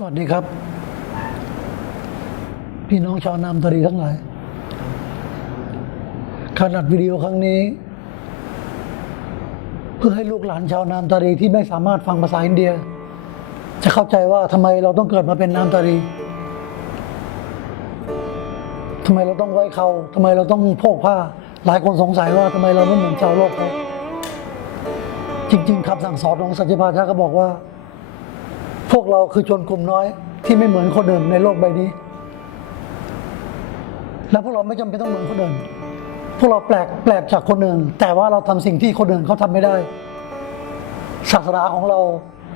สวัสดีครับพี่น้องชาวนามตรีทั้งหลายการอัดวิดีโอครั้งนี้เพื่อให้ลูกหลานชาวนามตรีที่ไม่สามารถฟังภาษาอินเดียจะเข้าใจว่าทำไมเราต้องเกิดมาเป็นนามตรีทำไมเราต้องไว้เขาทำไมเราต้องโพกผ้าหลายคนสงสัยว่าทำไมเราไม่เหมือนชาวโลกเขาจริงๆคำสั่งสอนของสัจจิปาชาก็บอกว่าพวกเราคือชนกลุ่มน้อยที่ไม่เหมือนคนอื่นในโลกใบนี้แล้วพวกเราไม่จำเป็นต้องเหมือนคนอื่นพวกเราแปลกจากคนอื่นแต่ว่าเราทำสิ่งที่คนอื่นเขาทำไม่ได้ศาสนาของเรา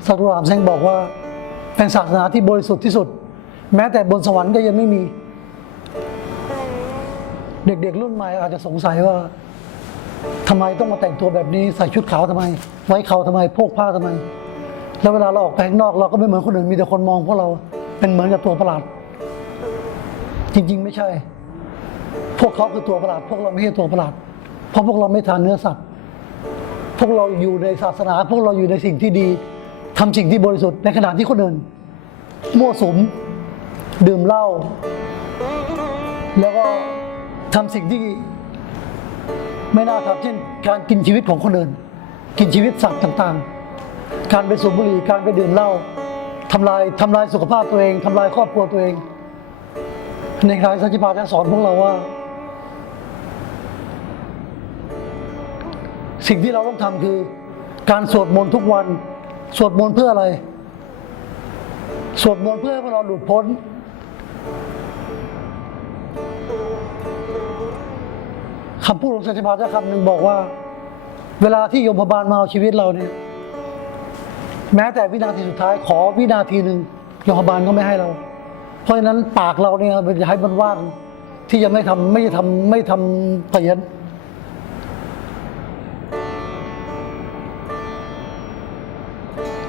สัตุรามเซงบอกว่าเป็นศาสนาที่บริสุทธิ์ที่สุดแม้แต่บนสวรรค์ก็ยังไม่มีเด็กๆรุ่นใหม่อาจจะสงสัยว่าทำไมต้องมาแต่งตัวแบบนี้ใส่ชุดขาวทำไมไว้เขาทำไมโพกผ้าทำไมแล้วเวลาเราออกไปข้างนอกเราก็ไม่เหมือนคนอื่นมีแต่คนมองพวกเราเป็นเหมือนกับตัวประหลาดจริงๆไม่ใช่พวกเขาคือตัวประหลาดพวกเราไม่ใช่ตัวประหลาดเพราะพวกเราไม่ทานเนื้อสัตว์พวกเราอยู่ในศาสนาพวกเราอยู่ในสิ่งที่ดีทำสิ่งที่บริสุทธิ์ในขณะที่คนอื่นมั่วสุมดื่มเหล้าแล้วก็ทำสิ่งที่ไม่น่าทำเช่นการกินชีวิตของคนอื่นกินชีวิตสัตว์ต่างๆการไปสูบบุหรี่การไปดื่มเหล้าทำลายสุขภาพตัวเองทำลายครอบครัวตัวเองในคลายสัจจิปาชาสอนพวกเราว่าสิ่งที่เราต้องทำคือการสวดมนต์ทุกวันสวดมนต์เพื่ออะไรสวดมนต์เพื่อให้พวกเราหลุดพ้นคำพูดของสัจจิปาชาคำหนึ่งบอกว่าเวลาที่ยมบาลมาเอาชีวิตเราเนี่ยแม้แต่วินาทีสุดท้ายขอวินาทีหนึ่งยมบาลก็ไม่ให้เราเพราะฉะนั้นปากเราเนี่ยมันจะให้มันว่างที่จะไม่ทำเพี้ยน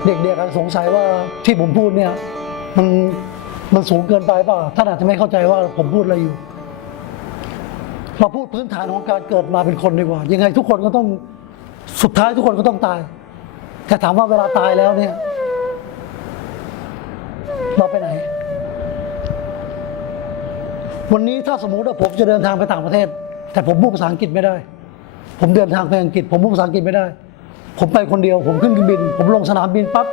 เด็กๆอาจจะสงสัยว่าที่ผมพูดเนี่ยมันสูงเกินไปเปล่าท่านอาจจะไม่เข้าใจว่าผมพูดอะไรอยู่เราพูดพื้นฐานของการเกิดมาเป็นคนดีกว่ายังไงทุกคนก็ต้องสุดท้ายทุกคนก็ต้องตายแต่ถามว่าเวลาตายแล้วเนี่ยเราไปไหนวันนี้ถ้าสมมุติว่าผมจะเดินทางไปต่างประเทศแต่ผมพูดภาษาอังกฤษไม่ได้ผมเดินทางไปอังกฤษผมพูดภาษาอังกฤษไม่ได้ผมไปคนเดียวผมขึ้นเครื่องบินผมลงสนามบินปั๊บ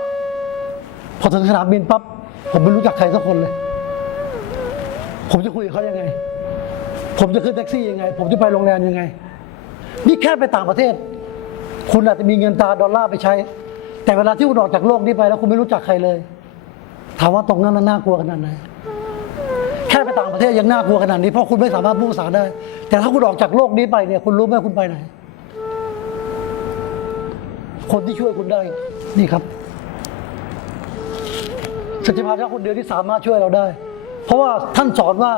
พอถึงสนามบินปั๊บผมไม่รู้จักใครสักคนเลยผมจะคุยกับเขายังไงผมจะขึ้นแท็กซี่ยังไงผมจะไปโรงแรมยังไงนี่แค่ไปต่างประเทศคุณอาจจะมีเงินตราดอลลาร์ไปใช้แต่เวลาที่คุณออกจากโลกนี้ไปแล้วคุณไม่รู้จักใครเลยถามว่าตรงนั้นน่ากลัวขนาดไหนแค่ไปต่างประเทศยังน่ากลัวขนาดนี้เพราะคุณไม่สามารถพูดภาษาได้แต่ถ้าคุณออกจากโลกนี้ไปเนี่ยคุณรู้ไหมคุณไปไหนคนที่ช่วยคุณได้นี่ครับสัจจิปาชาคนเดียวที่สามารถช่วยเราได้เพราะว่าท่านสอนว่า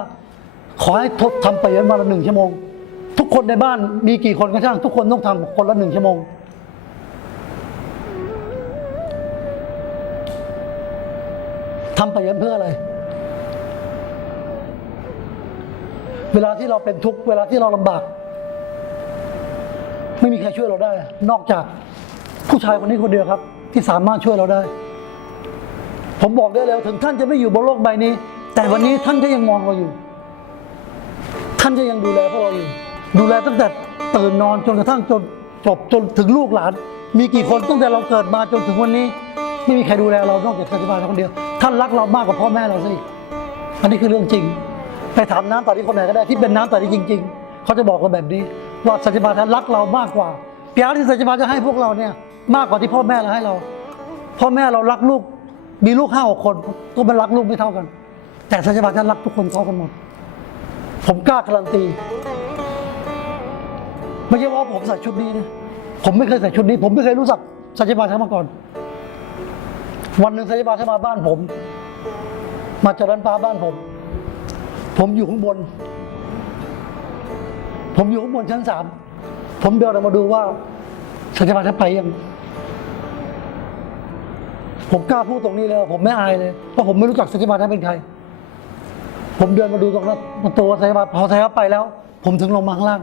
ขอให้ทำไปวันละ1 ชั่วโมงทุกคนในบ้านมีกี่คนก็ช่างทุกคนต้องทำคนละ1 ชั่วโมงทำไปเพื่ออะไรเวลาที่เราเป็นทุกข์เวลาที่เราลำบากไม่มีใครช่วยเราได้นอกจากผู้ชายคนนี้คนเดียวครับที่สามารถช่วยเราได้ผมบอกได้แล้วถึงท่านจะไม่อยู่บนโลกใบนี้แต่วันนี้ท่านก็ยังมองเราอยู่ท่านก็ยังดูแลพวกเราอยู่ดูแลตั้งแต่ตื่นนอนจนกระทั่งจนจบจนถึงลูกหลานมีกี่คนตั้งแต่เราเกิดมาจนถึงวันนี้ไม่มีใครดูแลเรานอกจากสัจจิปาชาคนเดียวท่านรักเรามากกว่าพ่อแม่เราสิอันนี้คือเรื่องจริงไปถามน้ำตาดีคนไหนก็ได้ที่เป็นน้ำตาดีจริงๆเขาจะบอกกันแบบนี้ว่าสัจจิปาชารักเรามากกว่าเปียที่สัจจิปาชาให้พวกเราเนี่ยมากกว่าที่พ่อแม่เราให้เราพ่อแม่เรารักลูกมีลูก5 6 คนก็มันรักลูกไม่เท่ากันแต่สัจจิปาชารักทุกคนเท่ากันหมดผมกล้าการันตีไม่ใช่ว่าผมใส่ชุดนี้นะผมไม่เคยใส่ชุดนี้ผมไม่เคยรู้จักสัจจิปาชามาก่อนวันหนึ่งสัจจิปาชามาบ้านผมมาจากร้านปลาบ้านผมอยู่ข้างบนชั้น3ผมเดินออกมาดูว่าสัจจิปาชาไปยังผมกล้าพูดตรงนี้เลยผมไม่อายเลยเพราะผมไม่รู้จักสัจจิปาชาเป็นใครผมเดินมาดูตรงนั้นประตูสัจจิปาชาพอสัจจิปาชาไปแล้วผมถึงลงมาข้างล่าง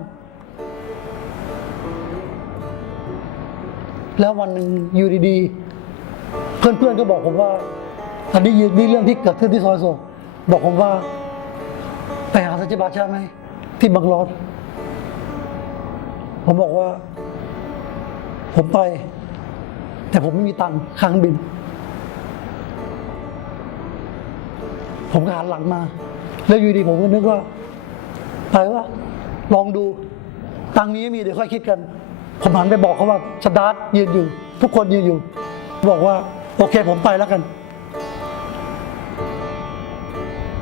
แล้ววันหนึ่งอยู่ดีๆเพื่อนๆก็บอกผมว่า อันนี้เรื่องที่เกิดขึ้นที่ซอยโศกบอกผมว่าไปหาสัจบาชาไหมที่บางรอดผมบอกว่าผมไปแต่ผมไม่มีตังค์ค่าเครื่องบินผมก็หันหลังมาแล้วอยู่ดีผมก็นึกว่าไปว่าลองดูตังค์นี้ไม่มีเดี๋ยวค่อยคิดกันผมหันไปบอกเขาว่าสตาร์ทยืนอยู่ทุกคนยืนอยู่บอกว่าโอเคผมไปแล้วกัน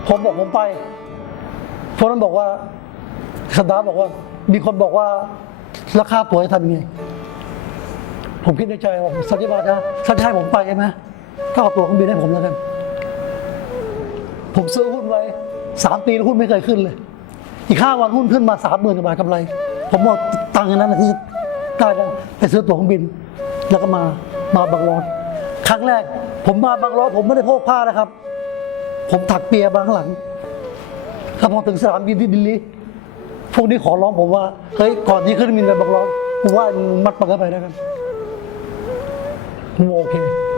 ผมบอกผมไปพวกนั้นบอกว่าสตาร์ทบอกว่ามีคนบอกว่าราคาตั๋วจะทำยังไงผมคิดในใจว่าสัจจิบาจะถ้าจะให้ผมไปใช่ไหมถ้าเอาตั๋วเครื่องบินให้ผมแล้วกันผมซื้อหุ้นไว้3 ปีแล้วหุ้นไม่เคยขึ้นเลยอีก5 วันหุ้นขึ้นมา30,000 กว่าบาทกำไรผมเอาตังค์นั้นที่ได้ไปซื้อตั๋วเครื่องบินแล้วก็มาบางรอดครั้งแรกผมมาบางรอดผมไม่ได้พกผ้านะครับผมถักเปียบางหลังถ้าพอถึงสนามบินที่ดิลลีพวกนี้ขอร้องผมว่าเฮ้ยก่อนที่ขึ้นบินไปบางรอดผมว่ามัดปากกาไปแล้วกันผมโอเค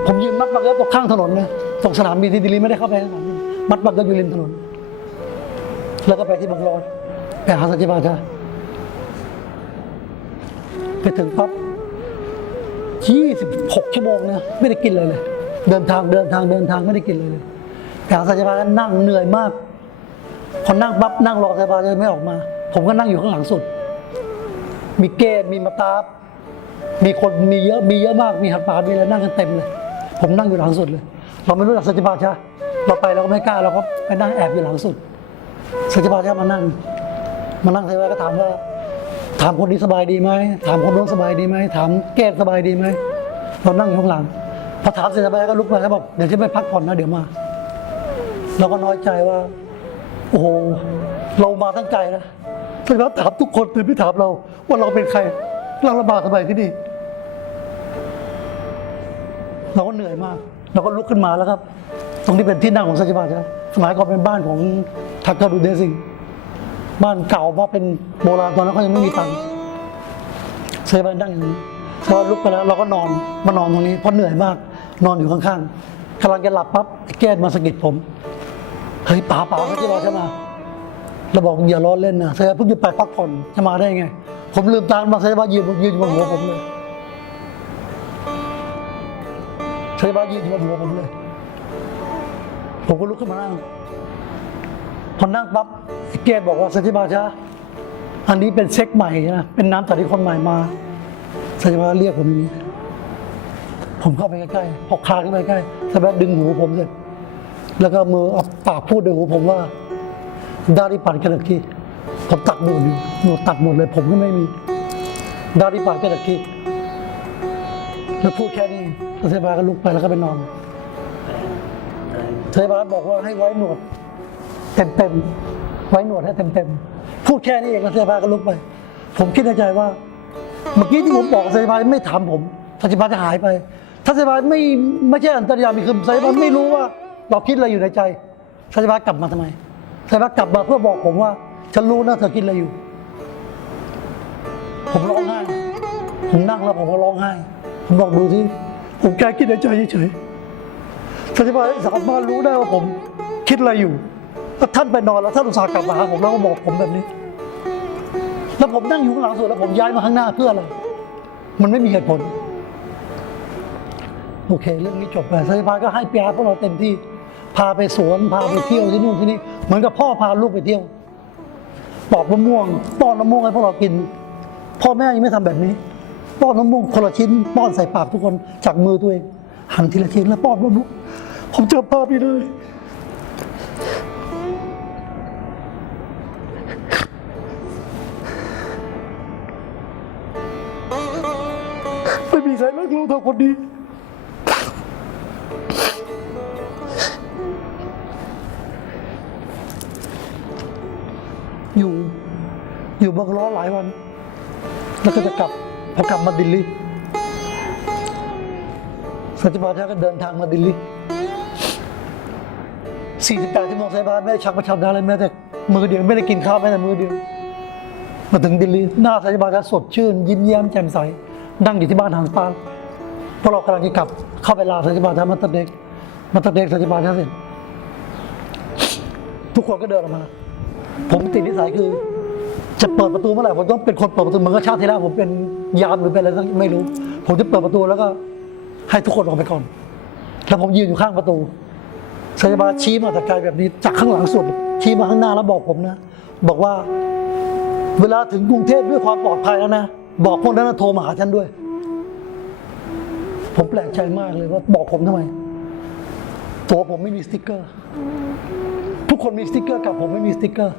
ผมยืนมัดปากกาตกข้างถนนนะตกสนามบินที่ดิลลีไม่ได้เข้าไปสนามบินมัดปากกาอยู่ริมถนนแล้วก็ไปที่บางรอดไปหาสัจจิบาชาไปถึงปั๊บ26 ชั่วโมงเนี่ยไม่ได้กินเลยเดินทางไม่ได้กินเลยไปหาสัจจิบาชานั่งเหนื่อยมากพอนั่งปั๊บนั่งรอสัจจิบาชาไม่ออกมาผมก็นั่งอยู่ข้างหลังสุดมีเกตมีมาตาบมีคนมีเยอะมากมีหัดป่ามีอะไรนั่งกันเต็มเลยผมนั่งอยู่หลังสุดเลยเราไม่รู้จักสัจจิบาชาเราไปเราก็ไม่กล้าเราก็ไปนั่งแอบอยู่หลังสุดสัจจิบาชามานั่งสัจจิบาชาก็ถามว่าถามคนนี้สบายดีไหมถามคนโน้นสบายดีไหมถามเกตสบายดีไหมเรานั่งอยู่ข้างหลังพอถามเสร็จสัจจิบาชาก็ลุกมาแล้วบอกเดี๋ยวจะไปพักผ่อนนะเดี๋ยวมาเราก็น้อยใจว่าโอ้โหเรามาตั้งไกลนะสัจจิบาชาถามทุกคนแต่ไม่ถามเราว่าเราเป็นใครเราลำบากสบายที่นี่เราก็เหนื่อยมากเราก็ลุกขึ้นมาแล้วครับตรงที่เป็นที่นั่งของสัจจิบาชาสมัยก่อนเป็นบ้านของทักกะดูเดซิงบ้านเก่าเพราะเป็นโบราณตอนนั้นเขายังไม่มีตังค์สัจจิบาชานั่งอย่างนี้พอลุกไปแล้วเราก็มานอนตรงนี้เพราะเหนื่อยมากนอนอยู่ข้างๆกำลังจะหลับปั๊บแก้มาสะกิดผมเฮ้ยป๋าสัจจิบาชามาเราบอกอย่าล้อเล่นนะสัจจิบาชาเพิ่งจะไปพักผ่อนจะมาได้ไงผมลืมตามาสัจจิบาชายืนบนหัวผมเลยสัจจิบาชายืนบนหัวผมเลยผมก็ลุกขึ้นมานั่งพอนั่งปั๊บเกศบอกว่าสัจจิบาชาอันนี้เป็นเช็คใหม่นะเป็นน้ำจากที่คนใหม่มาสัจจิบาชาเรียกผมอย่างนี้ผมเข้าไปใกล้ๆพอคลานเข้าไปใกล้สัจจิบาชาดึงหูผมเสร็จแล้วก็มือเอาปากพูดในหูผมว่าดาริปันกันตะกี้ผมตัดหนวดอยู่หนวดตัดหมดเลยผมก็ไม่มีดาริปันกันตะกี้แล้วพูดแค่นี้สัจจิบาชาก็ลุกไปแล้วก็ไปนอนสัจจิบาชาบอกว่าให้ไว้หนวดเต็มไว้หนวดให้เต็มพูดแค่นี้เองแล้วสัจจิบาชาก็ลุกไปผมคิดในใจว่าเมื่อกี้ที่ผมบอกสัจจิบาชาไม่ถามผมสัจจิบาชาหายไปสัจจิบาชาไม่ใช่อันตรยามีคือสัจจิบาชาไม่รู้ว่าเราคิดอะไรอยู่ในใจสัจจิบาชากลับมาทำไมสัจจิบาชากลับมาเพื่อบอกผมว่าฉันรู้นะเธอคิดอะไรอยู่ผมร้องไห้ผมนั่งแล้วผมก็ร้องไห้ผมบอกดูสิผมแค่คิดในใจเฉยๆสัจจิบาชาสามารถรู้ได้ว่าผมคิดอะไรอยู่ถ้าท่านไปนอนแล้วท่านอุตส่าห์กลับมาหาผมแล้วก็บอกผมแบบนี้แล้วผมนั่งอยู่ข้างหลังสุดแล้วผมย้ายมาข้างหน้าเพื่ออะไรมันไม่มีเหตุผลโอเคเรื่องนี้จบไปสัจจิบาชาก็ให้เปียพวกเราเต็มที่พาไปสวนพาไปเที่ยวที่นู่นที่นี่เหมือนกับพ่อพาลูกไปเที่ยวปอกมะม่วงป้อนมะม่วงให้พวกเรากินพ่อแม่ยังไม่ทำแบบนี้ป้อนมะม่วงคนละชิ้นป้อนใส่ปากทุกคนจากมือตัวเองหั่นทีละชิ้นแล้วป้อนมะม่วงผมเจอภาพนี้เลยไม่มีใครรักลูกเท่าคนนี้อยู่บางล้อหลายวันแล้วก็จะกลับพอกลับมาดิลลีสัจจิบาชาก็เดินทางมาดิลลี48 ชั่วโมงสัจจิบาชาไม่ได้ชักประชันอะไรแม้แต่มือเดียวไม่ได้กินข้าวแม้แต่มือเดียวมาถึงดิลลีหน้าสัจจิบาชาสดชื่นยิ้มแย้มแจ่มใสนั่งอยู่ที่บ้านหางปานพวกเรากำลังจะกลับเข้าไปลาสัจจิบาชามาตัดเด็ก มาตัดเด็กสัญญาบัตรเสร็จทุกคนก็เดินออกมา ผมติดนิสัยคือ จะเปิดประตูเมื่อไหร่ผมต้องเป็นคนเปิดประตูเหมือนกับชาติที่แล้วผมเป็นยามหรือเป็นอะไรไม่รู้ ผมจะเปิดประตูแล้วก็ให้ทุกคนออกไปก่อน แล้วผมยืนอยู่ข้างประตูสัญญาบัตรชี้มาแต่ไกลแบบนี้จากข้างหลังสุดชี้มาข้างหน้าแล้วบอกผมนะบอกว่าเวลาถึงกรุงเทพด้วยความปลอดภัยแล้วนะบอกพวกนั้นโทรมาหาฉันด้วย ผมแปลกใจมากเลยว่าบอกผมทำไมตัวผมไม่มีสติ๊กเกอร์ทุกคนมีสติ๊กเกอร์กับผมไม่มีสติ๊กเกอร์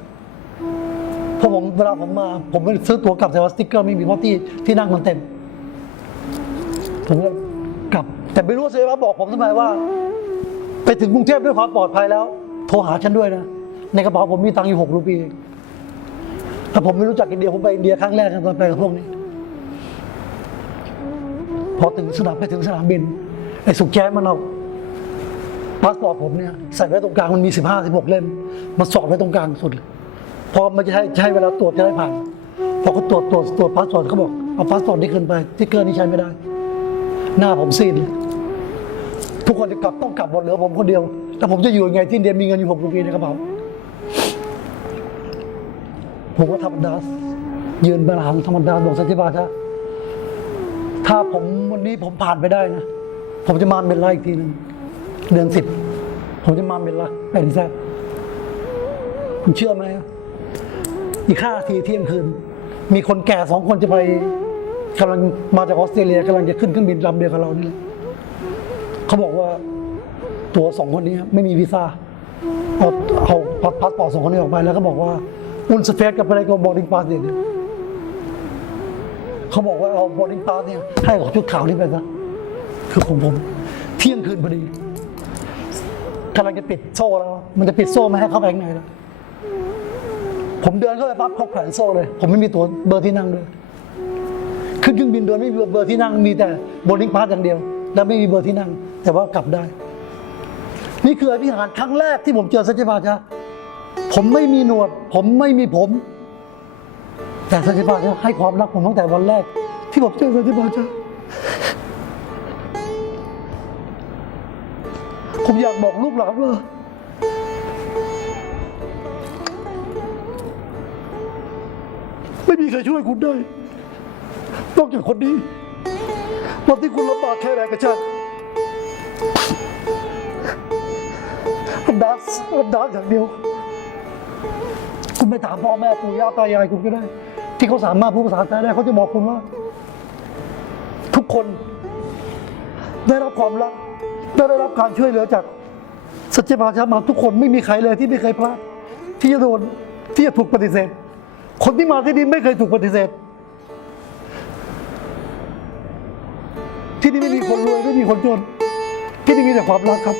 เพราะผมเวลาผมมาผมไม่ซื้อตั๋วกลับแต่ว่าสติ๊กเกอร์ไม่มีเพราะที่นั่งมันเต็มผมเลยกลับแต่ไม่รู้เสียว่าบอกผมทำไมว่าไปถึงกรุงเทพด้วยความปลอดภัยแล้วโทรหาฉันด้วยนะในกระเป๋าผมมีตังค์อยู่6 รูปีแต่ผมไม่รู้จักอินเดียผมไปอินเดียครั้งแรกตอนไปกับพวกนี้พอไปถึงสนามบินไอ้สุกแก้มันเอาพาสปอร์ตผมเนี่ยใส่ไว้ตรงกลางมันมี15-16 เล่มมันสอดไว้ตรงกลางสุดพอมันจะให้เวลาตรวจจะได้ผ่านพอเขาตรวจพาสปอร์ตเขาบอกเอาพาสปอร์ตนี้ขึ้นไปสติ๊กเกอร์นี้ใช้ไม่ได้หน้าผมซีดเลยทุกคนจะต้องกลับหมดเหลือผมคนเดียวแล้วผมจะอยู่ยังไงที่อินเดียมีเงินอยู่6 รูปีในกระเป๋าผมก็ธรรมดายืนบนหลังธรรมดาบอกสันติบาตถ้าผมวันนี้ผมผ่านไปได้นะผมจะมาเมลไลอีกทีหนึ่งเดือน10ผมจะมาเมลไลไปที่แซ่คุณเชื่อไหมอีก5 นาทีเที่ยงคืนมีคนแก่2 คนจะไปกำลังมาจากออสเตรเลียกำลังจะขึ้นเครื่องบินลำเดียวกับเรานี่แหละเขาบอกว่าตัว2 คนนี้ไม่มีวีซ่าเอาพาสปอร์ต2 คนนี้ออกไปแล้วก็บอกว่าอุนสเฟสกับอะไรก็บอร์ดิ้งพาสเนี่ยเขาบอกว่าเอาบอร์ดิ้งพาสเนี่ยให้กับชุดขาวนี่ไปซะคือของผมเที่ยงคืนพอดีกำลังจะปิดโซ่แล้วมันจะปิดโซ่ไม่ให้เข้าไปข้างในแล้วผมเดินเข้าไปปั๊บเขาแขวนโซ่เลยผมไม่มีตั๋วเบอร์ที่นั่งด้วยขึ้นเครื่องบินโดยไม่มีเบอร์ที่นั่งมีแต่บอร์ดิ้งพาสอย่างเดียวแล้วไม่มีเบอร์ที่นั่งแต่ว่ากลับได้นี่คืออภิหารครั้งแรกที่ผมเจอสัจจิปาชะผมไม่มีหนวดผมไม่มีผมแต่สัจจิปาชะให้ความรักผมตั้งแต่วันแรกที่ผมเจอสัจจิปาชะผมอยากบอกลูกหลานว่าไม่มีใครช่วยคุณได้นอกจากคนนี้วันที่คุณลำบากแค่ไหนก็ช่างดัสอย่างเดียวคุณไปถามพ่อแม่ปู่ย่าตายายคุณก็ได้ที่เขาสามารถพูดภาษาไทยได้เขาจะบอกคุณว่าทุกคนได้รับความรักได้รับการช่วยเหลือจากสัจจิปาชะมาทุกคนไม่มีใครเลยที่ไม่เคยพลาดที่จะโดนที่จะถูกปฏิเสธคนที่มาที่นี่ไม่เคยถูกปฏิเสธที่นี่ไม่มีคนรวยไม่มีคนจนที่นี่มีแต่ความรักครับ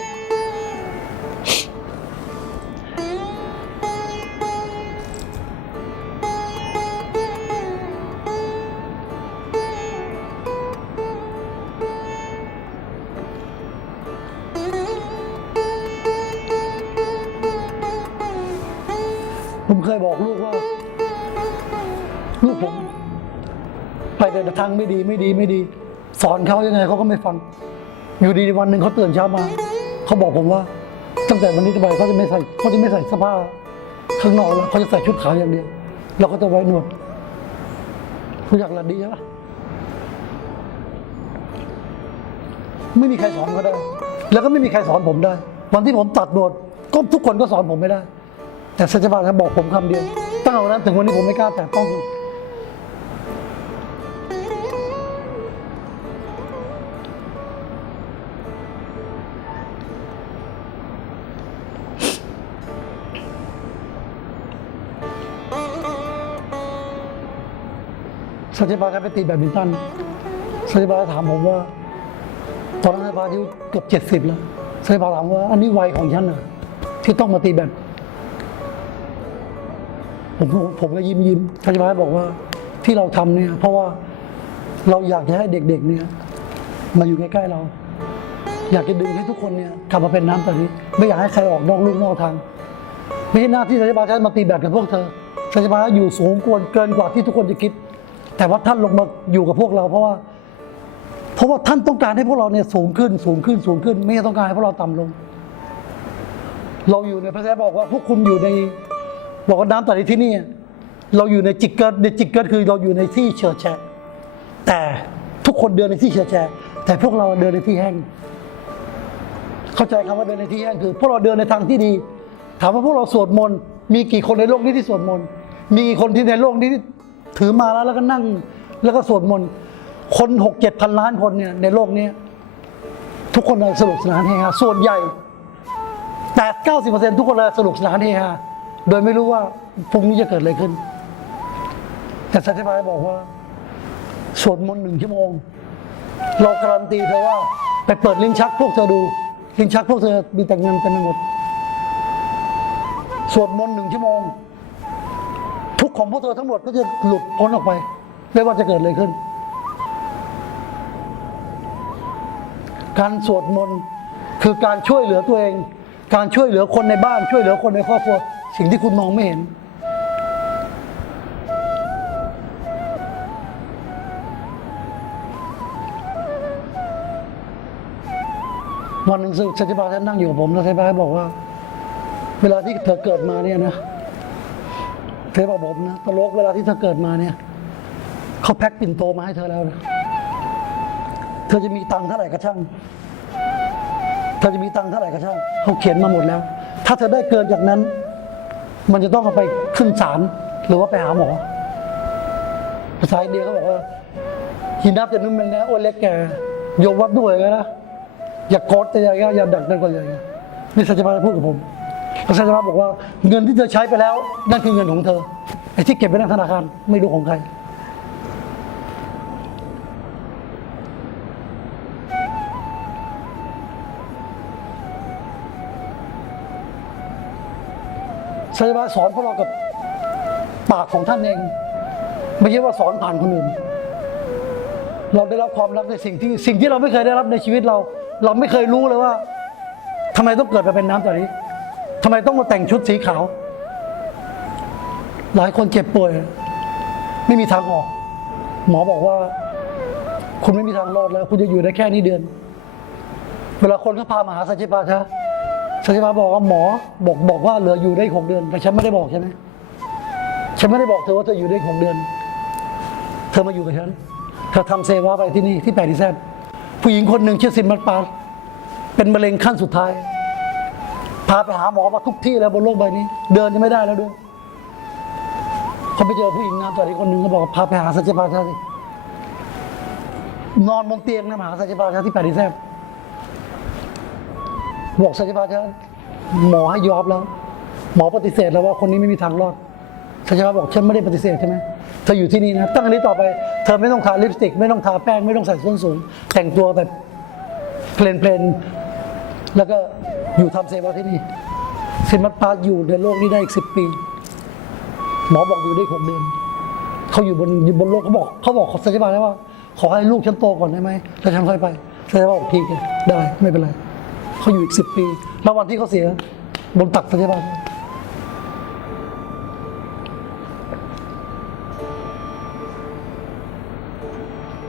ผมเคยบอกลูกว่าลูกผมไปแต่ทางไม่ดีสอนเขายังไงเขาก็ไม่ฟังอยู่ดีวันหนึ่งเขาตื่นเช้ามาเขาบอกผมว่าตั้งแต่วันนี้ไปเขาจะไม่ใส่เสื้อผ้าข้างนอกแล้วเขาจะใส่ชุดขาวอย่างเดียวแล้วก็จะไว้หนวดคุณอยากหลัดดีใช่ปะไม่มีใครสอนเขาได้แล้วก็ไม่มีใครสอนผมได้วันที่ผมตัดหนวดก็ทุกคนก็สอนผมไม่ได้แต่สัจจิปาชะบอกผมคำเดียวตั้งแต่วันนั้นถึงวันนี้ผมไม่กล้าแตะต้องสัจจิปาชะไปตีแบดมินตันสัจจิปาชะถามผมว่าตอนนั้นสัจจิปาชะอายุเกือบ70แล้วสัจจิปาชะถามว่าอันนี้วัยของฉันเหรอที่ต้องมาตีแบดผมก็ยิ้มสัจจิปาชะบอกว่าที่เราทำเนี่ยเพราะว่าเราอยากจะให้เด็กๆเนี่ยมาอยู่ใกล้ๆเราอยากจะดึงให้ทุกคนเนี่ยกลับมาเป็นน้ำตาลีไม่อยากให้ใครออกนอกลู่นอกทางไม่ใช่หน้าที่สัจจิปาชะมาตีแบดกับพวกเธอสัจจิปาชะอยู่สูงเกินกว่าที่ทุกคนจะคิดแต่ว่าท่านลงมาอยู่กับพวกเราเพราะว่า เพราะว่าท่านต้องการให้พวกเราเนี่ยสูงขึ้นสูงขึ้นสูงขึ้น ไม่ต้องการให้พวกเราต่ำลง เราอยู่ในพระเจ้าบอกว่าพวกคุณอยู่ในบอกว่าน้ำตาในที่นี่เราอยู่ในจิกเกิลคือเราอยู่ในที่เฉอะแฉะแต่ทุกคนเดินในที่เฉอะแฉะแต่พวกเราเดินในที่แห้งเข้าใจคำว่าเดินในที่แห้งคือพวกเราเดินในทางที่ดีถามว่าพวกเราสวดมนต์มีกี่คนในโลกนี้ที่สวดมนต์มีกี่คนที่ในโลกนี้ที่ถือมาแล้วก็นั่งแล้วก็สวดมนต์คน6-7 พันล้านคนเนี่ยในโลกนี้ทุกคนสนุกสนานเฮฮาส่วนใหญ่90%ทุกคนสนุกสนานเฮฮาโดยไม่รู้ว่าพรุ่งนี้จะเกิดอะไรขึ้นแต่สัจจบายบอกว่าสวดมนต์1 ชั่วโมงเราการันตีเธอว่าไปเปิดลิ้นชักพวกเธอดูลิ้นชักพวกเธอมีแต่เงินเต็มไปหมดสวดมนต์1 ชั่วโมงทุกของพวกเธอทั้งหมดก็จะหลุดพ้นออกไปไม่ว่าจะเกิดอะไรขึ้นการสวดมนต์คือการช่วยเหลือตัวเองการช่วยเหลือคนในบ้านช่วยเหลือคนในครอบครัวสิ่งที่คุณมองไม่เห็นวันหนึ่งสัจจบาท่านนั่งอยู่กับผมแล้วสัจจบาบอกว่าเวลาที่เธอเกิดมาเนี่ยนะเธอบอกผมนะตลกเวลาที่เธอเกิดมาเนี่ยเขาแพ็คปิ่นโตมาให้เธอแล้วนะเธอจะมีตังค์เท่าไหร่ก็ช่างเธอจะมีตังค์เท่าไหร่ก็ช่างเขาเขียนมาหมดแล้วถ้าเธอได้เกินจากนั้นมันจะต้องเอาไปขึ้นศาลหรือว่าไปหาหมอภาษาอินเดียเขาบอกว่าหินับจะนุ่มเป็นนะโอเล็กแกโยวัดด้วยนะอย่าโกรธแต่อย่าดักนั่นก็เลยนี่สัจจบาพูดกับผมสัจจบาบอกว่าเงินที่เธอใช้ไปแล้วนั่นคือเงินของเธอไอ้ที่เก็บไว้ในธนาคารไม่รู้ของใครสัจจบาสอนพวกเรากับปากของท่านเองไม่ใช่ว่าสอนผ่านคนอื่นเราได้รับความรักในสิ่งที่เราไม่เคยได้รับในชีวิตเราไม่เคยรู้เลยว่าทำไมต้องเกิดมาเป็นน้ำแบบนี้ทำไมต้องมาแต่งชุดสีขาวหลายคนเจ็บป่วยไม่มีทางออกหมอบอกว่าคุณไม่มีทางรอดแล้วคุณจะอยู่ได้แค่นี้เดือนเวลาคนเขาพามาหาสัจจบาใช่สัจจบาบอกว่าหมอบอกว่าเหลืออยู่ได้6 เดือนแต่ฉันไม่ได้บอกใช่ไหมฉันไม่ได้บอกเธอว่าเธออยู่ได้6 เดือนเธอมาอยู่กับฉันเธอทำเซวาไปที่นี่ที่แปดดิแซนผู้หญิงคนหนึ่งชื่อซิมมัตปาเป็นมะเร็งขั้นสุดท้ายพาไปหาหมอมาทุกที่แล้วบนโลกใบนี้เดินยังไม่ได้แล้วด้วยเขาไปเจอผู้หญิงน้ำใจคนหนึ่งเขาบอกพาไปหาสัจจบาชาสินอนบนเตียงนะหาสัจจบาชาที่แปดดิแซนบอกสัจจบาชาหมอให้ยอมแล้วหมอปฏิเสธแล้วว่าคนนี้ไม่มีทางรอดสัจจบาบอกฉันไม่ได้ปฏิเสธใช่ไหมเธออยู่ที่นี่นะตั้งแต่นี้ต่อไปเธอไม่ต้องทาลิปสติกไม่ต้องทาแป้งไม่ต้องใส่ส้นสูงแต่งตัวแบบเพลนแล้วก็อยู่ทำเซวาที่นี่ซิมัตปาอยู่ในโลกนี้ได้อีก10 ปีหมอบอกอยู่ได้6 เดือนเขาอยู่บนโลกเขาบอกสัจจบาแล้วว่าขอให้ลูกฉันโตก่อนได้ไหมแล้วฉันค่อยไปสัจจบาบอกทีได้ไม่เป็นไรเขาอยู่อีก10 ปีแล้ววันที่เขาเสียบนตักสัจจบา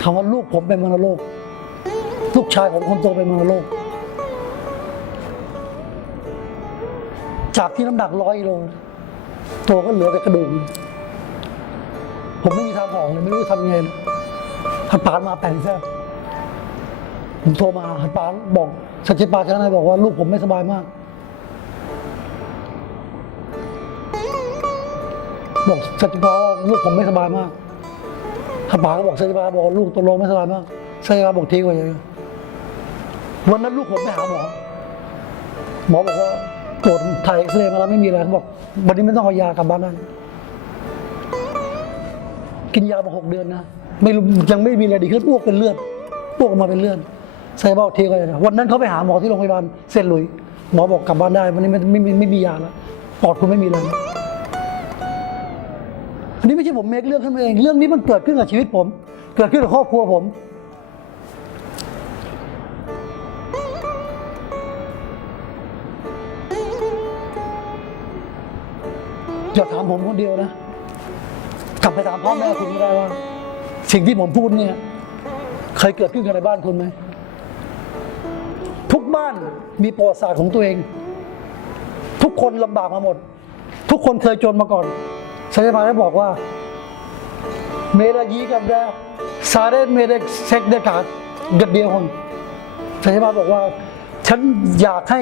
คำว่าลูกผมเป็นมรณโรคลูกชายของคนโตเป็นมรณโรคจากที่น้ำหนัก100 กิโลตัวก็เหลือแต่กระดูกผมไม่มีทางออกเลยไม่รู้จะทำยังไงหัดปานมา8 แซ่บผมโทรมาหัดปานบอกสัจจบาชนะบอกว่าลูกผมไม่สบายมากบอกสัจจบาว่าลูกผมไม่สบายมากหัดปานก็บอกสัจจบาบอกลูกตัวโลไม่สบายมากสัจจบาบอกทีกว่าอย่างวันนั้นลูกผมไปหาหมอบอกว่าตรวจถ่ายเอ็กซเรย์มาแล้วไม่มีอะไรเขาบอกวันนี้ไม่ต้องเอายากลับบ้านได้กินยามา6 เดือนนะไม่รู้ยังไม่มีอะไรดีขึ้นอ้วกเป็นเลือดอ้วกออกมาเป็นเลือดใส่บอกทีก็อย่างวันนั้นเขาไปหาหมอที่โรงพยาบาลเซนต์หลุยส์หมอบอกกลับบ้านได้วันนี้ไม่มียาแล้วปอดคุณไม่มีแล้วอันนี้ไม่ใช่ผมเมคเรื่องขึ้นมาเองเรื่องนี้มันเกิดขึ้นกับชีวิตผมเกิดขึ้นกับครอบครัวผมอย่าถามผมคนเดียวนะกลับไปถามพ่อแม่คุณก็ได้ว่าสิ่งที่ผมพูดเนี่ย เคยเกิดขึ้นในบ้านคุณไหมทุกบ้านมีประวัติศาสตร์ของตัวเอง ทุกคนลำบากมาหมด ทุกคนเคยจนมาก่อนสัญญาได้บอกว่าเมรายีกับแดซาเรนเมเรเซกเดกากัดเดียวคนสัญญาบอกว่าฉันอยากให้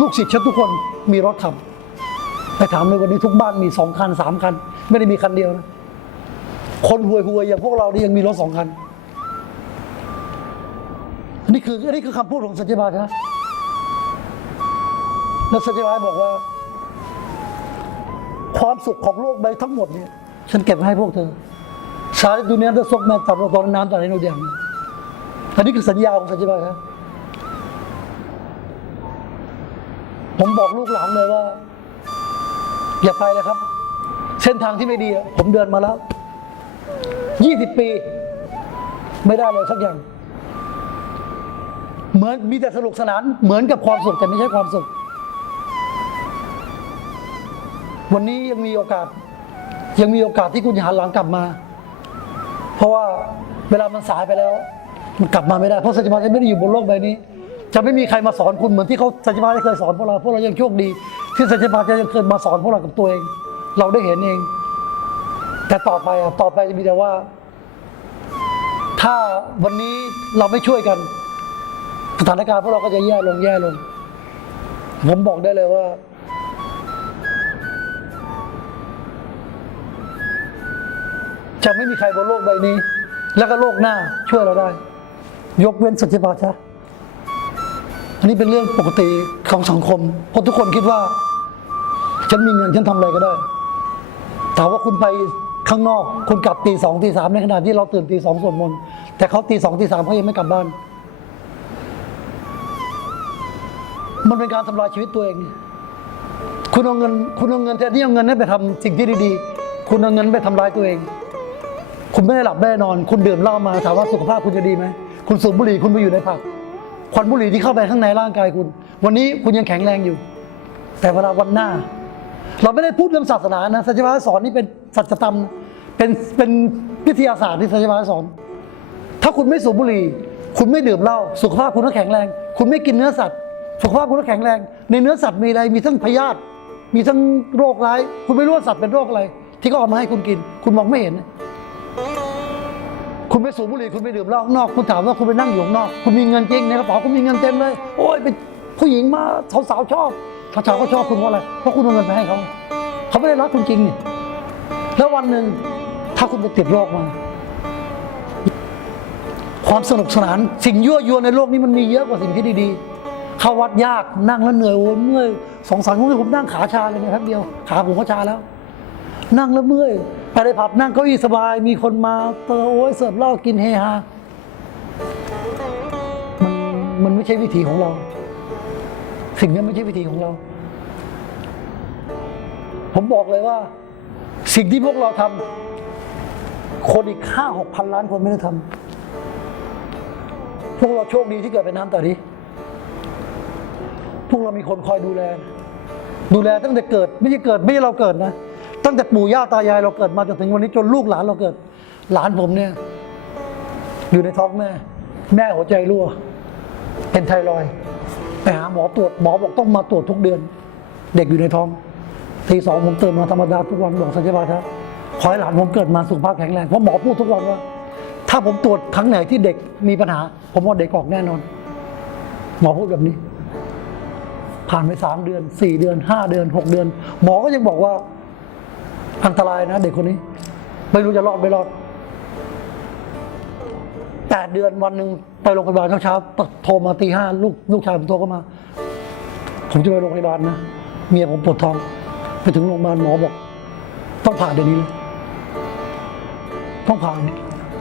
ลูกศิษย์ฉันทุกคนมีรถขับไปถามเลยวันนี้ทุกบ้านมี2 คัน 3 คันไม่ได้มีคันเดียวนะคนห่วยๆอย่างพวกเรานี่ยังมีรถ2 คันอันนี้คือคำพูดของสัจจบาทนะแล้วสัจจบาทบอกว่าความสุขของโลกใบทั้งหมดเนี่ยฉันเก็บไว้ให้พวกเธอสาริดุเนียได้ซกแม่ตับเราตอนน้ำตอนนี้เราเดียงอันนี้คือสัญญาของสัจจบาทครับผมบอกลูกหลานเลยว่าอย่าไปเลยครับ เส้นทางที่ไม่ดีผมเดินมาแล้ว20 ปีไม่ได้เลยสักอย่างเหมือนมีแต่สนุกสนานเหมือนกับความสุขแต่ไม่ใช่ความสุขวันนี้ยังมีโอกาสที่คุณจะหันหลังกลับมาเพราะว่าเวลามันสายไปแล้วมันกลับมาไม่ได้เพราะสัจจ์จะไม่ได้อยู่บนโลกใบนี้จะไม่มีใครมาสอนคุณเหมือนที่เขาสัจจ์ได้เคยสอนพวกเรายังโชคดีที่สัจจ์จะยังเคยมาสอนพวกเรากับตัวเองเราได้เห็นเองแต่ต่อไปจะมีแต่ว่าถ้าวันนี้เราไม่ช่วยกันสถานการณ์พวกเราก็จะแย่ลงผมบอกได้เลยว่าจะไม่มีใครบนโลกใบนี้แล้วก็โลกหน้าช่วยเราได้ยกเว้นสัจจ์บาทะอันนี้เป็นเรื่องปกติของสังคมเพราะทุกคนคิดว่าฉันมีเงินฉันทำอะไรก็ได้ถามว่าคุณไปข้างนอกคุณกลับตี 2 ตี 3ในขณะที่เราตื่นตี 2สวดมนต์แต่เขาตี 2 ตี 3เขายังไม่กลับบ้านมันเป็นการทำลายชีวิตตัวเองคุณเอาเงินแทนที่เอาเงินนั้นไปทำสิ่งที่ดีๆคุณเอาเงินไปทำร้ายตัวเองคุณไม่ได้หลับไม่ได้นอนคุณดื่มเหล้ามาถามว่าสุขภาพคุณจะดีไหมคุณสูบบุหรี่คุณไปอยู่ในผับควันบุหรี่ที่เข้าไปข้างในร่างกายคุณวันนี้คุณยังแข็งแรงอยู่แต่เวลาวันหน้าเราไม่ได้พูดเรื่องศาสนานะสัจจ์สอนนี่เป็นสัจธรรมเป็นวิทยาศาสตร์ที่สัจจ์สอนถ้าคุณไม่สูบบุหรี่คุณไม่ดื่มเหล้าสุขภาพคุณก็แข็งแรงคุณไม่กินเนื้อสัตว์สุขภาพคุณก็แข็งแรงในเนื้อสัตว์มีอะไรมีทั้งพยาธิมีทั้งโรคร้ายคุณไม่รู้ว่าสัตว์เป็นโรคอะไรที่เขาเอามาให้คุณกินคุณมองไม่เห็นคุณไม่สูบบุหรี่คุณไม่ดื่มเหล้านอกคุณถามว่าคุณไปนั่งอยู่ข้างนอกคุณมีเงินจริงในกระเป๋าคุณมีเงินเต็มเลยโอ้ยเป็นผู้หญิงมาสาวๆชอบสาวๆก็ชอบคุณเพราะอะไรเพราะคุณเอาเงินไปให้เขาไม่ได้รักคุณจริงนี่แล้ววันหนึ่งถ้าคุณไปติดโรคมาความสนุกสนานสิ่งยั่วยวนในโลกนี้มันมีเยอะกว่าสิ่งที่ดีๆเข้าวัดยากนั่งแล้วเหนื่อยโอ้ยเมื่อย2-3 ชั่วโมงผมนั่งขาชาเลยเนี่ยแป๊บเดียวขาผมก็ชาแล้วนั่งแล้วเมื่อยไปในผับนั่งเก้าอี้สบายมีคนมาโอ้ยเสิร์ฟเหล้ากินเฮฮามันไม่ใช่วิถีของเราสิ่งนี้ไม่ใช่วิถีของเราผมบอกเลยว่าสิ่งที่พวกเราทำคนอีก5-6 พันล้านคนไม่ได้ทำพวกเราโชคดีที่เกิดเป็นน้ำตาดีพวกเรามีคนคอยดูแลตั้งแต่เกิดไม่ใช่เราเกิดนะตั้งแต่ปู่ย่าตายายเราเกิดมาจนถึงวันนี้จนลูกหลานเราเกิดหลานผมเนี่ยอยู่ในท้องแม่หัวใจรั่วเป็นไทรอยด์ไปหาหมอตรวจหมอบอกต้องมาตรวจทุกเดือนเด็กอยู่ในท้องตี 2ผมตื่นมาธรรมดาทุกวันบอกสัจจ์บาทะขอให้หลานผมเกิดมาสุขภาพแข็งแรงเพราะหมอพูดทุกวันว่าถ้าผมตรวจครั้งไหนที่เด็กมีปัญหาผมว่าเด็กออกแน่นอนหมอพูดแบบนี้ผ่านไป3 เดือน4 เดือน5 เดือน6 เดือนหมอก็ยังบอกว่าอันตรายนะเด็กคนนี้ไม่รู้จะรอดไม่รอด8 เดือนวันหนึ่งไปโรงพยาบาลเช้าโทรมาตี 5ลูกชายผมโทรเข้ามาผมจะไปโรงพยาบาลนะเมียผมปวดท้องไปถึงโรงพยาบาลหมอบอกต้องผ่าเดี๋ยวนี้เลยต้องผ่า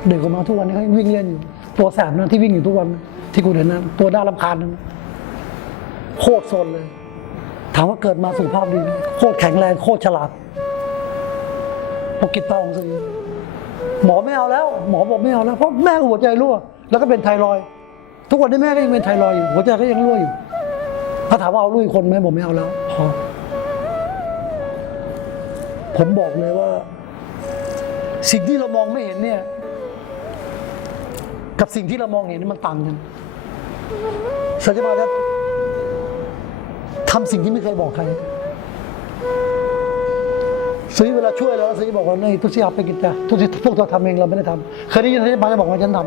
เด็กออกมาทุกวันนี้เขาวิ่งเล่นอยู่ตัวแสบนะที่วิ่งอยู่ทุกวันที่คุณเห็นนะตัวน่ารำคาญนะโคตรโซนเลยถามว่าเกิดมาสุขภาพดีโคตรแข็งแรงโคตรฉลาดพอกินตองสิหมอไม่เอาแล้วหมอบอกไม่เอาแล้วเพราะแม่หัวใจรั่วแล้วก็เป็นไทรอยด์ทุกวันนี้แม่ก็ยังเป็นไทรอยด์อยู่หัวใจก็ยังรั่วอยู่ถ้าถามว่าเอาลูกอีกคนไหมผมไม่เอาแล้วพอผมบอกเลยว่าสิ่งที่เรามองไม่เห็นเนี่ยกับ กับสิ่งที่เรามองเห็นมันต่างกันสัจบาจะทำสิ่งที่ไม่เคยบอกใครซื้อเวลาช่วยแล้วซื้อบอกว่าในทุกสิ่งเอาไปกินแต่ทุกสิ่งพวกเราทำเองเราไม่ได้ทำเคยได้ยินสัจบาจะบอกว่าฉันท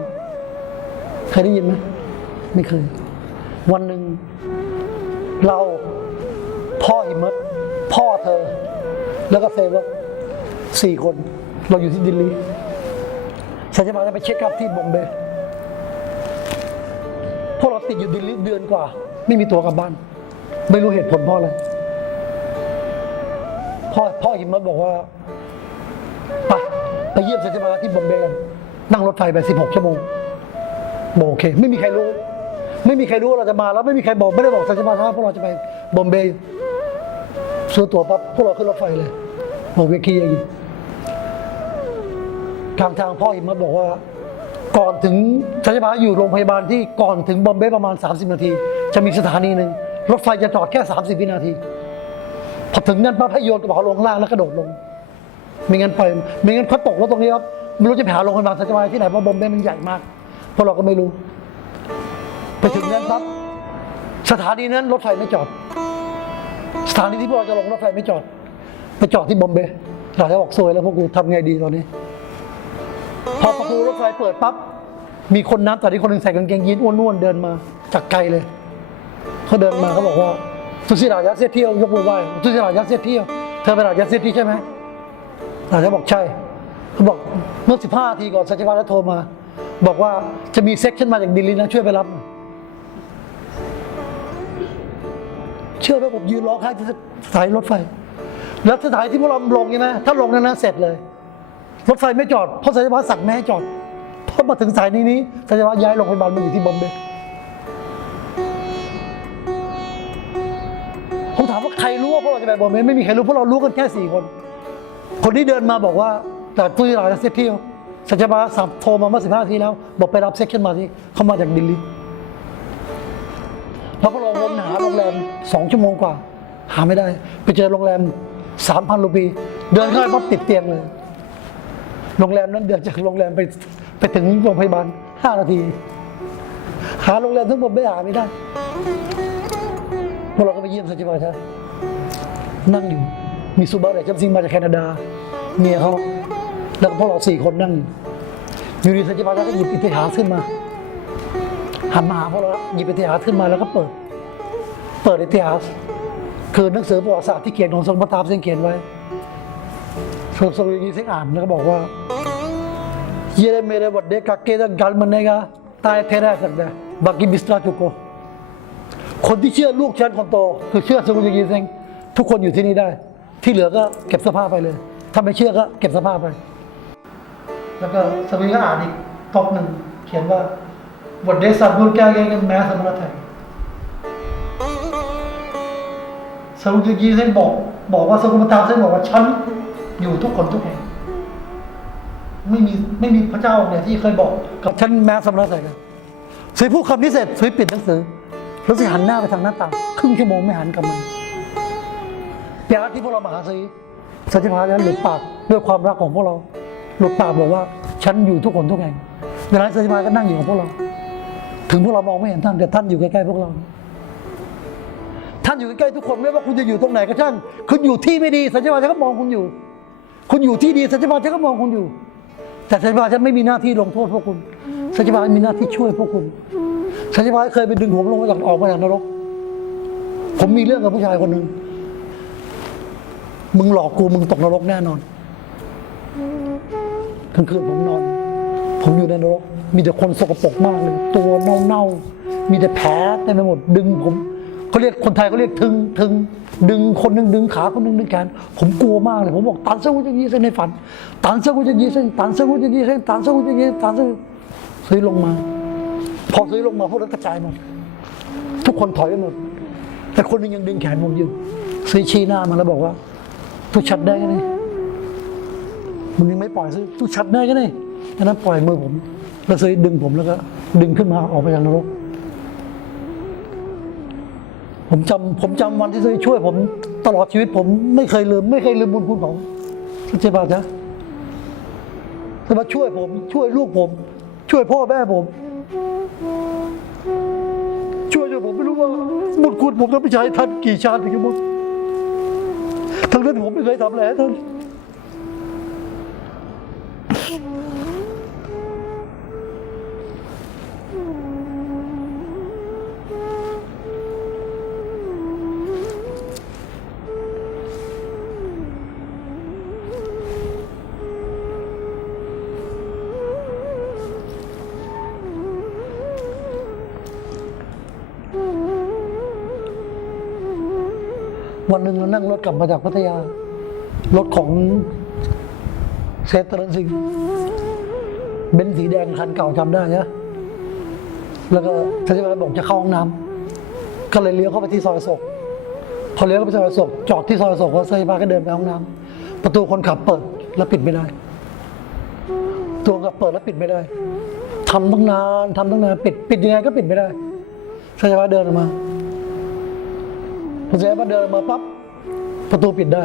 ำเคยได้ยินไหมไม่เคยวันหนึ่งเราพ่อหิมะพ่อเธอแล้วก็เซวะ4 คนเราอยู่ที่ดิลลีสัจบาจะไปเช็คอัพที่บอมเบย์พวกเราติดอยู่ดิลลีเดือนกว่าไม่มีตัวกลับบ้านไม่รู้เหตุผลเพราะอะไรพ่อหิมะบอกว่าไปเยี่ยมสัจบาที่บอมเบย์กันนั่งรถไฟไป16 ชั่วโมงบอกโอเคไม่มีใครรู้ว่าเราจะมาแล้วไม่มีใครบอกไม่ได้บอกสัจบาว่าพวกเราจะไปบอมเบย์ซื้อตั๋วปั๊บพวกเราขึ้นรถไฟเลยบอกเวกี้อย่างนี้ทางพ่อหิมะบอกว่าก่อนถึงสัจบาอยู่โรงพยาบาลที่ก่อนถึงบอมเบย์ประมาณ30 นาทีจะมีสถานีหนึ่งรถไฟจะจอดแค่30 วินาทีพอถึงนั้นปั๊บให้โยนกระเป๋าลงล่างแล้วกระโดดลงไม่งั้นเขาตกรถตรงนี้ครับไม่รู้จะไปหาโรงพยาบาลสัจบาที่ไหนเพราะบอมเบย์มันใหญ่มากพวกเราก็ไม่รู้ไปถึงนั้นปั๊บสถานีนั้นรถไฟไม่จอดสถานีที่พวกเราจะลงรถไฟไม่จอดไปจอดที่บอมเบย์เราจะบอกซวยแล้วพวกกูทำไงดีตอนนี้พอประตูรถไฟเปิดปั๊บมีคนน้ำตาที่คนหนึ่งใส่กางเกงยีนอ้วนๆเดินมาจากไกลเลยเขาเดินมาเขาบอกว่าตุสิรายักษ์เสียเที่ยวยกมือไหว้ตุสิรายักษ์เสียเที่ยวเธอเป็นรายักษ์เสียที่ใช่ไหมรายักษ์บอกใช่เขาบอกเมื่อ15 นาทีก่อนสัจบาโทรมาบอกว่าจะมีเซ็กชันมาจากดิลลีนะช่วยไปรับเชื่อไหมผมยืนร้องไห้ที่สถานีรถไฟแล้วสถานีที่พวกเราลงใช่ไหมถ้าลงนั้นเสร็จเลยรถไฟไม่จอดเพราะสัจบาสั่งไม่ให้จอดพอมาถึงสายนี้สัจบาย้ายโรงพยาบาลมาอยู่ที่บอมเบย์ผมถามว่าใครรู้ว่าพวกเราจะไปบอมเบย์ไม่มีใครรู้พวกเรารู้กันแค่4 คนคนที่เดินมาบอกว่าแต่ตุสิรายักษ์เสียเที่ยวสัจบาโทรมาเมื่อ15 นาทีแล้วบอกไปรับเซ็กชันมาที่เขามาจากดิลลีแล้วพวกเราวนหาโรงแรม2 ชั่วโมงกว่าหาไม่ได้ไปเจอโรงแรม 3,000 รูปีเดินเข้าไปปั๊บติดเตียงเลยโรงแรมนั้นเดินจากโรงแรมไปถึงโรงพยาบาล5 นาทีหาโรงแรมทั้งหมดไม่หาไม่ได้พวกเราก็ไปเยี่ยมสัจบาใช่นั่งอยู่มีซูบาร์เรจัมซิงมาจากแคนาดาเมียเขาแล้วก็พวกเรา4 คนนั่งอยู่ดีสัจบาก็หยิบอิติหาสขึ้นมาหันมาหาพวกเราหยิบอิติหาสขึ้นมาแล้วก็เปิดอิติหาสคือหนังสือประวัติศาสตร์ที่เขียนของทรงประทับเส้นเขียนไว้ทรงยีเส้นอ่านแล้วก็บอกว่าเยเรเมเรวัดเดกักเกดกัลมันเนกาตายเทระสักดาบักิบิสตราจุโกคนที่เชื่อลูกฉันคนโตคือเชื่อทรงยีเส้นทุกคนอยู่ที่นี่ได้ที่เหลือก็เก็บเสื้อผ้าไปเลยถ้าไม่เชื่อก็เก็บเสื้อผ้าไปแล้วก็สวีก็อ่านอีกก๊อกหนึ่งเขียนว่าวัดเดซับบุลแกเกกันแม้สมรไทยสรุปจุกีเส้นบอกว่าสกุลตาเส้นบอกว่าฉันอยู่ทุกคนทุกแห่งไม่มีพระเจ้าเนี่ยที่เคยบอกกับฉันแม้สมรไทยกันสุยพูดคำนี้เสร็จสุยปิดหนังสือแล้วสุยหันหน้าไปทางหน้าต่างครึ่งชั่วโมงไม่หันกลับมาเปียที่พวกเรามาหาสุยสัจจานั้นหลุดปากด้วยความรักของพวกเราหลุดปากบอกว่าฉันอยู่ทุกคนทุกแห่งเวลาสัจจาก็นั่งอยู่กับพวกเราถึงพวกเรามองไม่เห็นท่านแต่ท่านอยู่ใกล้ๆพวกเราท่านอยู่ใกล้ๆทุกคนไม่ว่าคุณจะอยู่ตรงไหนก็ช่างคุณอยู่ที่ไม่ดีสัจจาก็มองคุณอยู่ที่ดีสัจจาก็มองคุณอยู่แต่สัจจาไม่มีหน้าที่ลงโทษพวกคุณสัจจามีหน้าที่ช่วยพวกคุณสัจจาเคยไปดึงผมลงมาจากออกมาจากนรกผมมีเรื่องกับผู้ชายคนหนึ่งมึงหลอกกูมึงตกนรกแน่นอนกลางคืนผมนอนผมอยู่ในนรกมีแต่คนสกปรกมากเลยตัวเน่าๆมีแต่แผลเต็มไปหมดดึงผมเขาเรียกคนไทยเขาเรียกทึงดึงคนหนึ่งดึงขาคนหนึ่งดึงแขนผมกลัวมากเลยผมบอกตันเซกุจะยีเส้นในฝันตันเซกุจะยีเส้นตันเซกุจะยีเส้นตันเซกุจะยีตันเซกุซื้อลงมาพอซื้อลงมาพวกนั้นกระจายหมดทุกคนถอยไปหมดแต่คนนึงยังดึงแขนผมอยู่ซื้อชี้หน้ามาแล้วบอกว่าทุกชัดได้กันนี่มึงยังไม่ปล่อยซื้อทุกชัดได้กันนี่ฉะนั้นปล่อยมือผมแล้วซื้อดึงผมแล้วก็ดึงขึ้นมาออกไปจากนรกผมจำวันที่ซื้อช่วยผมตลอดชีวิตผมไม่เคยลืมบุญคุณของสัจจาจ้ะจะมาช่วยผมช่วยลูกผมช่วยพ่อแม่ผม คุณผมต้องไปใช้ท่านกี่ชาติถึงจะหมดทั้งนั้นผมไม่เคยทำอะไรให้ท่านวันหนึ่งเรานั่งรถกลับมาจากพัทยารถของเซธเตอร์สิงห์เบนซ์สีแดงคันเก่าจำได้นะแล้วก็ท่านที่มาบอกจะเข้าห้องน้ำก็เลยเลี้ยวเข้าไปที่ซอยอโศกพอเลี้ยวเข้าไปซอยอโศกจอดที่ซอยอโศกแล้วเซธก็เดินไปห้องน้ำประตูคนขับเปิดแล้วปิดไม่ได้ตัวคนขับเปิดแล้วปิดไม่ได้ทำตั้งนานปิดยังไงก็ปิดไม่ได้เซธเดินออกมาพอเซธเดินมาปั๊บประตูปิดได้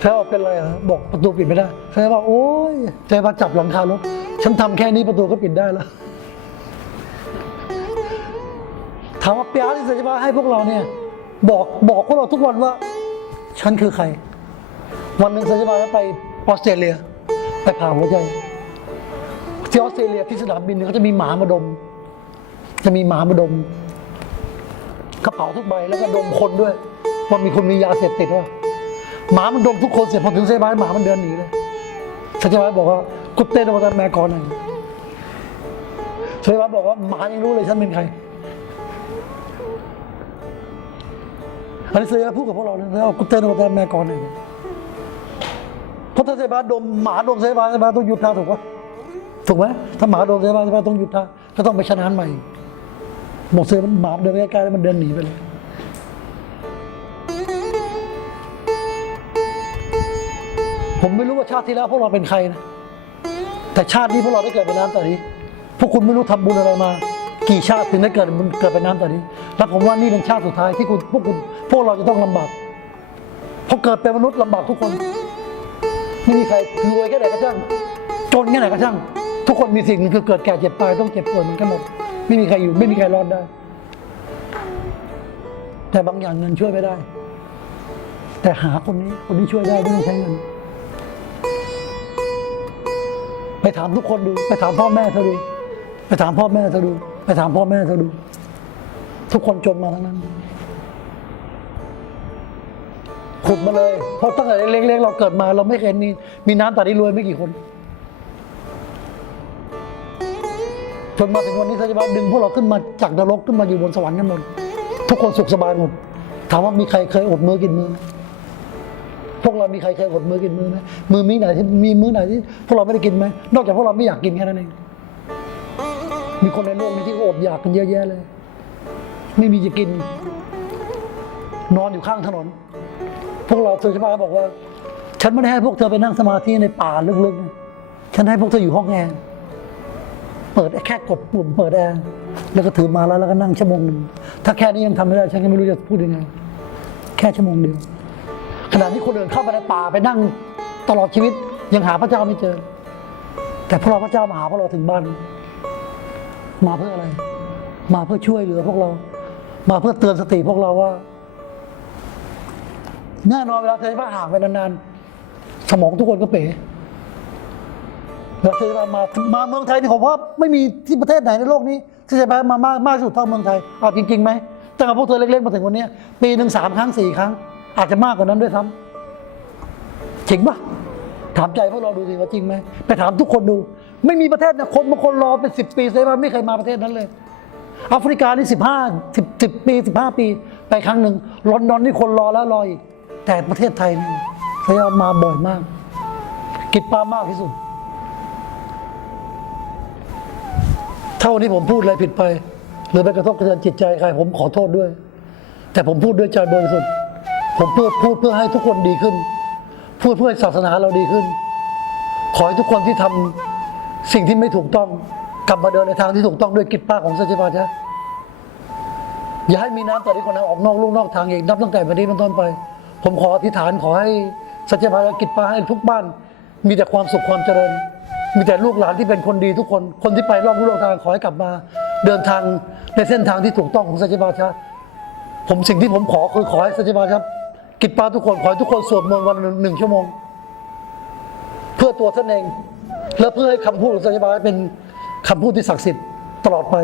เซธบอกเป็นไรบอกประตูปิดไม่ได้เซธบอกโอ๊ยเซธจับหลังคารถฉันทำแค่นี้ประตูก็ปิดได้แล้วถามว่าเปียที่เซธให้พวกเราเนี่ยบอกพวกเราทุกวันว่าฉันคือใครวันหนึ่งเซธไปออสเตรเลียไปผ่าหัวใจที่ออสเตรเลียที่สนามบินเขาจะมีหมามาดมกระเป๋าทุกใบแล้วก็ดมคนด้วยว่ามีคนมียาเสพติดว่าหมามันดมทุกคนเสร็จพอถึงเซบายหมามันเดินหนีเลยเซบายบอกว่ากุเต้นมาตั้งแม่ก่อนหนึ่งเซบายบอกว่าหมายังรู้เลยฉันเป็นใครอันนี้เซบายพูดกับพวกเราเนี่ยแล้วกุเต้นมาตั้งแม่ก่อนหนึ่งเพราะถ้าเซบายดมหมาดมเซบายต้องหยุดท่าถูกไหมถ้าหมาดมเซบายต้องหยุดท่าก็ต้องไปชนะใหม่บอกเซมันหมาเดินใกล้ๆแล้วมันเดินหนีไปเลยผมไม่รู้ว่าชาติที่แล้วพวกเราเป็นใครนะแต่ชาตินี้พวกเราได้เกิดเป็นน้ำตานี้พวกคุณไม่รู้ทำบุญอะไรมากี่ชาติถึงได้เกิดเป็นน้ำตานี้แล้วผมว่านี่เป็นชาติสุดท้ายที่พวกเราจะต้องลำบากเพราะเกิดเป็นมนุษย์ลำบากทุกคนไม่มีใครรวยแค่ไหนก็ช่างจนแค่ไหนก็ช่างทุกคนมีสิ่งหนึ่งคือเกิดแก่เจ็บตายต้องเจ็บป่วยเหมือนกันหมดไม่มีใครอยู่ไม่มีใครรอดได้แต่บางอย่างเงินช่วยไม่ได้แต่หาคนนี้ช่วยได้ไม่ต้องใช้เงินไปถามทุกคนดูไปถามพ่อแม่เธอดูไปถามพ่อแม่เธอดูไปถามพ่อแม่เธอดูทุกคนจนมาทั้งนั้นขุดมาเลยเพราะตั้งแต่เล็กๆเราเกิดมาเราไม่เคยมีน้ำตาที่รวยไม่กี่คนจนมาถึงวันนี้สัจบาดึงพวกเราขึ้นมาจากนรกขึ้นมาอยู่บนสวรรค์กันหมดทุกคนสุขสบายหมดถามว่ามีใครเคยอดมือกินมือไหมพวกเรามีใครเคยอดมือกินมือไหมมือมีไหนที่มีมือไหนที่พวกเราไม่ได้กินไหมนอกจากพวกเราไม่อยากกินแค่นั้นเองมีคนในโลกนี้ที่อดอยากกันเยอะแยะเลยไม่มีจะกินนอนอยู่ข้างถนนพวกเราสัจบาบอกว่าฉันไม่ได้ให้พวกเธอไปนั่งสมาธิในป่าลึกๆฉันให้พวกเธออยู่ห้องแอร์เปิดแค่กดปุ่มเปิดแอร์แล้วก็ถือมาแล้วก็นั่งชั่วโมงนึงถ้าแค่นี้ยังทำไม่ได้ฉันก็ไม่รู้จะพูดยังไงแค่ชั่วโมงเดียวขณะที่คนอื่นเข้าไปในป่าไปนั่งตลอดชีวิตยังหาพระเจ้าไม่เจอแต่พวกเราพระเจ้ามาหาพวกเราถึงบ้านมาเพื่ออะไรมาเพื่อช่วยเหลือพวกเรามาเพื่อเตือนสติพวกเราว่าแน่นอนเวลาเธอว่าห่างไปนานๆสมองทุกคนก็เป๋แล้วเธอมาเมืองไทยนี่ผมว่าไม่มีที่ประเทศไหนในโลกนี้ที่จะไปมากที่สุดเท่าเมืองไทยเอาจริงๆไหมตั้งแต่พวกเธอเล็กๆมาถึงวันนี้ปีหนึ่ง3 ครั้ง 4 ครั้งอาจจะมากกว่านั้นด้วยซ้ำจริงปะถามใจพวกเราดูสิว่าจริงไหมไปถามทุกคนดูไม่มีประเทศนะคนบางคนรอเป็น10 ปีเลยว่าไม่เคยมาประเทศนั้นเลยแอฟริกานี่10 ปี 15 ปีไปครั้งหนึ่งลอนดอนนี่คนรอแล้วรออีกแต่ประเทศไทยนี่พยายามมาบ่อยมากกิจปามากที่สุดเท่านี้ผมพูดอะไรผิดไปหรือไปกระทบกระเทือนจิตใจใครผมขอโทษด้วยแต่ผมพูดด้วยใจบริสุทธิ์ผมพูดเพื่อให้ทุกคนดีขึ้นพูดเพื่อให้ศาสนาเราดีขึ้นขอให้ทุกคนที่ทำสิ่งที่ไม่ถูกต้องกลับมาเดินในทางที่ถูกต้องด้วยกิจป้าของสัจวาจาอย่าให้มีน้ำแต่ที่คนนั้นออกนอกลู่นอกทางอีกนับตั้งแต่วันนี้เป็นต้นไปผมขออธิษฐานขอให้สัจวาจากิจป้าให้ทุกบ้านมีแต่ความสุขความเจริญมีแต่ลูกหลานที่เป็นคนดีทุกคนที่ไปรอบรู้โลกทางขอให้กลับมาเดินทางในเส้นทางที่ถูกต้องของสัจวาจา สิ่งที่ผมขอคือขอให้สัจจบาลครับ กิจปาทุกคนขอให้ทุกคนสวดมนต์วันละ1 ชั่วโมง เพื่อตัวท่านเอง และเพื่อให้คำพูดของสัจจบาลเป็นคำพูดที่ศักดิ์สิทธิ์ตลอดไป